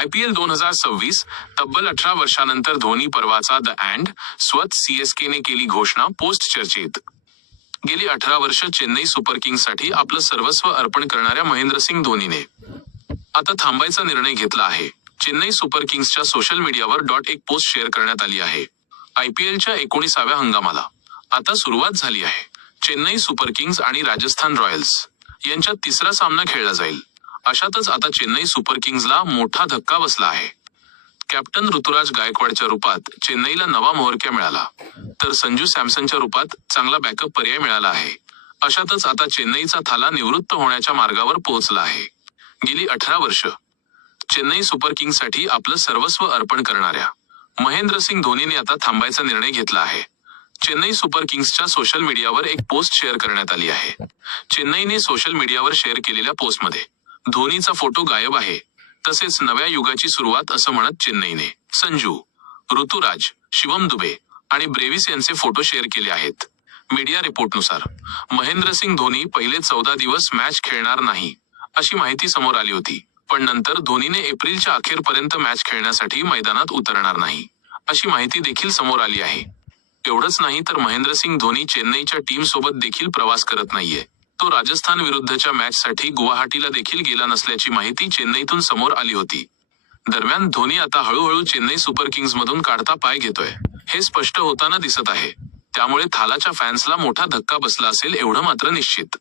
IPL 2026 तब्बल 18 वर्षानंतर धोनी पर्वाचा द अँड स्वत CSKने केली घोषणा. पोस्ट चर्चेत. गेली 18 वर्ष चेन्नई सुपर किंग्ससाठी आपलं सर्वस्व अर्पण करणाऱ्या महेंद्रसिंग धोनीने आता थांबायचा निर्णय घेतला आहे. चेन्नई सुपर किंग्सच्या सोशल मीडियावर एक पोस्ट शेअर करण्यात आली आहे. IPLच्या 19व्या हंगामाला आता सुरुवात झाली आहे. चेन्नई सुपर किंग्स आणि राजस्थान रॉयल्स यांच्यात तिसरा सामना खेळला जाईल. अशातच आता चेन्नई सुपर किंग्सला मोठा धक्का बसला आहे. कॅप्टन ऋतुराज गायकवाडच्या रूपात चेन्नईला नवा मोहरक्या मिळाला, तर संजू सॅमसनच्या रूपात चांगला बॅकअप पर्याय मिळाला आहे. अशातच आता चेन्नईचा थाला निवृत्त होण्याच्या मार्गावर पोहोचला आहे. गेली 18 वर्ष चेन्नई सुपर किंग्ससाठी आपलं सर्वस्व अर्पण करणाऱ्या महेंद्रसिंग धोनीने आता थांबायचा निर्णय घेतला आहे. चेन्नई सुपर किंग्सच्या सोशल मीडियावर एक पोस्ट शेअर करण्यात आली आहे. चेन्नईने सोशल मीडियावर शेअर केलेल्या पोस्टमध्ये धोनीचा फोटो गायब आहे. तसेच नव्या युगाची सुरुवात असं म्हणत चेन्नईने संजू, ऋतुराज, शिवम दुबे आणि ब्रेविस यांचे फोटो शेअर केले आहेत. मीडिया रिपोर्टनुसार महेंद्रसिंग धोनी पहिले 14 दिवस मॅच खेळणार नाही अशी माहिती समोर आली होती. पण नंतर धोनीने एप्रिलच्या अखेरपर्यंत मॅच खेळण्यासाठी मैदानात उतरणार नाही अशी माहिती देखील समोर आली आहे. एवढंच नाही तर महेंद्रसिंग धोनी चेन्नईच्या टीम सोबत देखील प्रवास करत नाहीये. तो राजस्थान विरुद्धच्या मॅचसाठी गुवाहाटीला देखील गेला नसल्याची माहिती चेन्नईतून समोर आली होती. दरम्यान धोनी आता हळूहळू चेन्नई सुपर किंग्समधून काढता पाय घेतोय हे स्पष्ट होताना दिसत आहे. त्यामुळे थालाच्या फॅन्सला मोठा धक्का बसला असेल एवढं मात्र निश्चित.